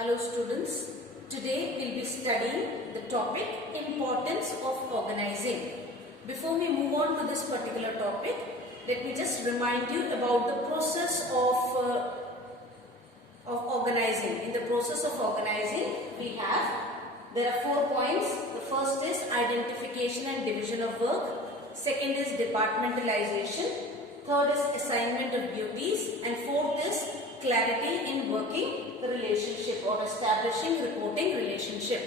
Hello students, today we will be studying the topic importance of organizing. Before we move on to this particular topic, let me just remind you about the process of organizing. In the process of organizing, there are 4 points. The first is identification and division of work. Second is departmentalization. Third is assignment of duties. And fourth is clarity in working the relationship or establishing reporting relationship.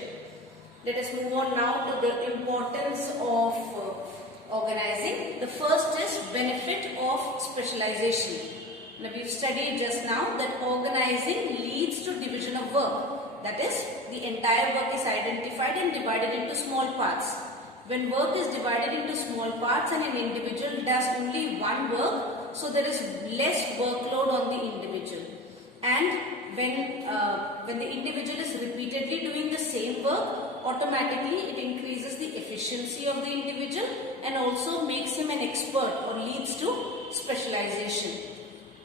Let us move on now to the importance of organizing. The first is benefit of specialization. Now we have studied just now that organizing leads to division of work. That is, the entire work is identified and divided into small parts. When work is divided into small parts and an individual does only one work, so there is less workload on the individual. And when the individual is repeatedly doing the same work, automatically it increases the efficiency of the individual and also makes him an expert or leads to specialization.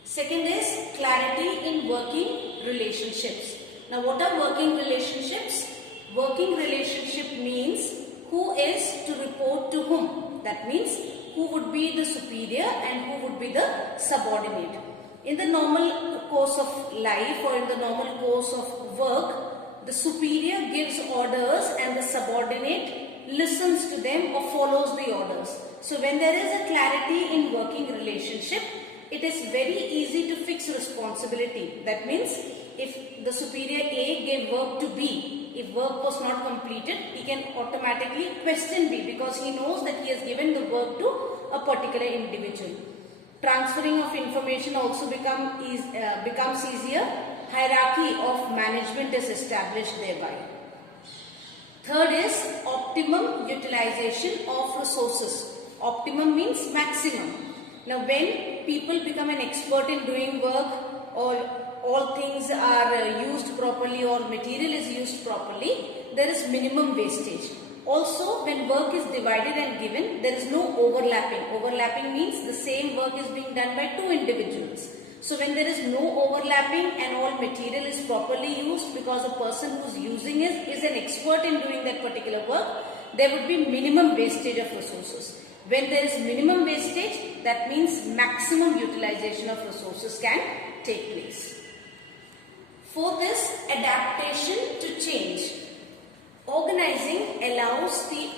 Second is clarity in working relationships. Now what are working relationships? Working relationship means who is to report to whom. That means who would be the superior and who would be the subordinate. In the normal course of life or in the normal course of work, the superior gives orders and the subordinate listens to them or follows the orders. So when there is a clarity in working relationship, it is very easy to fix responsibility. That means if the superior A gave work to B, if work was not completed, he can automatically question B because he knows that he has given the work to a particular individual. Transferring of information also becomes easier. Hierarchy of management is established thereby. Third is optimum utilization of resources. Optimum means maximum. Now when people become an expert in doing work, or all things are used properly or material is used properly, there is minimum wastage. Also, when work is divided and given, there is no overlapping. Overlapping means the same work is being done by two individuals. So when there is no overlapping and all material is properly used because the person who is using it is an expert in doing that particular work, there would be minimum wastage of resources. When there is minimum wastage, that means maximum utilization of resources can take place. Fourth is adaptation to change. Organizing allows the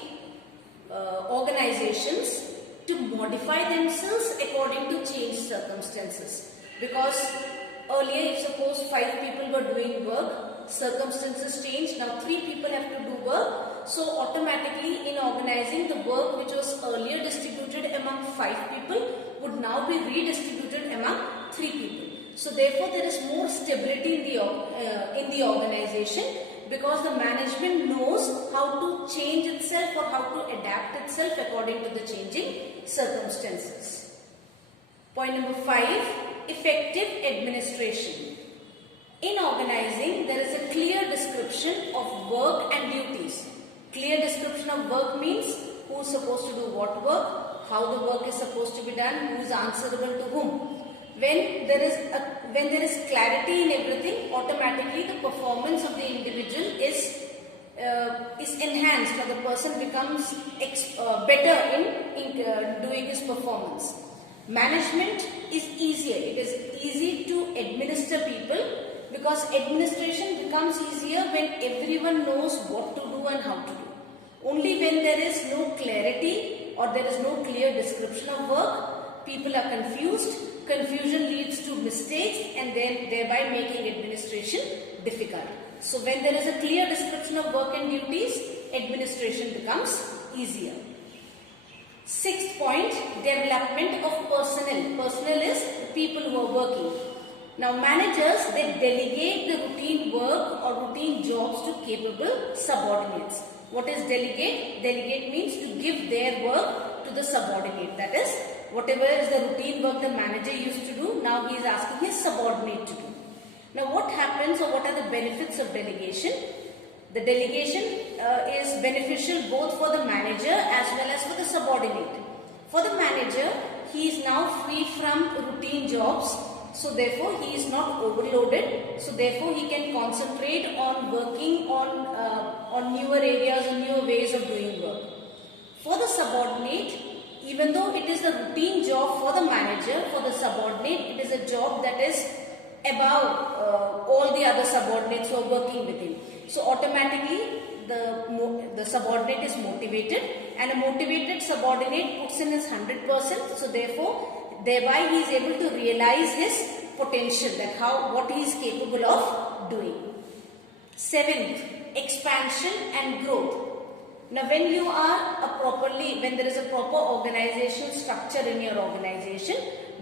organizations to modify themselves according to changed circumstances. Because earlier, if suppose 5 people were doing work, circumstances changed, now 3 people have to do work. So automatically in organizing, the work which was earlier distributed among 5 people would now be redistributed among 3 people. So therefore there is more stability in the organization because the management knows how to change itself or how to adapt itself according to the changing circumstances. Point number 5, effective administration. In organizing, there is a clear description of work and duties. Clear description of work means who is supposed to do what work, how the work is supposed to be done, who is answerable to whom. When there is clarity in everything, automatically the performance of the individual is enhanced, or the person becomes better in doing his performance. Management is easier. It is easy to administer people because administration becomes easier when everyone knows what to do and how to do. Only when there is no clarity or there is no clear description of work, people are confused. Confusion leads to mistakes and then thereby making administration difficult. So when there is a clear description of work and duties, administration becomes easier. 6th point, development of personnel. Personnel is the people who are working. Now managers, they delegate the routine work or routine jobs to capable subordinates. What is delegate? Delegate means to give their work to the subordinate. That is, whatever is the routine work the manager used to do, now he is asking his subordinate to do. Now what happens or what are the benefits of delegation? The delegation is beneficial both for the manager as well as for the subordinate. For the manager, he is now free from routine jobs So therefore he is not overloaded. So therefore he can concentrate on working on newer areas and newer ways of doing work. For the subordinate, even though it is a routine job for the manager, for the subordinate it is a job that is above all the other subordinates who are working with him. So automatically the subordinate is motivated, and a motivated subordinate puts in his 100%. So therefore, thereby he is able to realize his potential, that what he is capable of doing. Seventh, expansion and growth. Now when there is a proper organizational structure in your organization,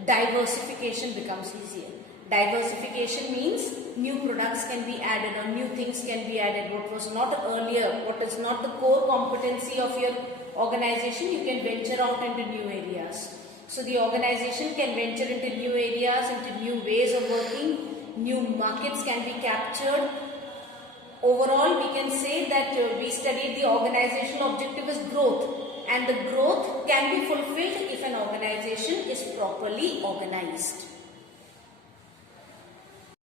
diversification becomes easier. Diversification means new products can be added or new things can be added. What was not earlier, what is not the core competency of your organization, you can venture out into new areas. So the organization can venture into new areas, into new ways of working, new markets can be captured. Overall, we can say that we studied the organizational objective is growth, and the growth can be fulfilled if an organization is properly organized.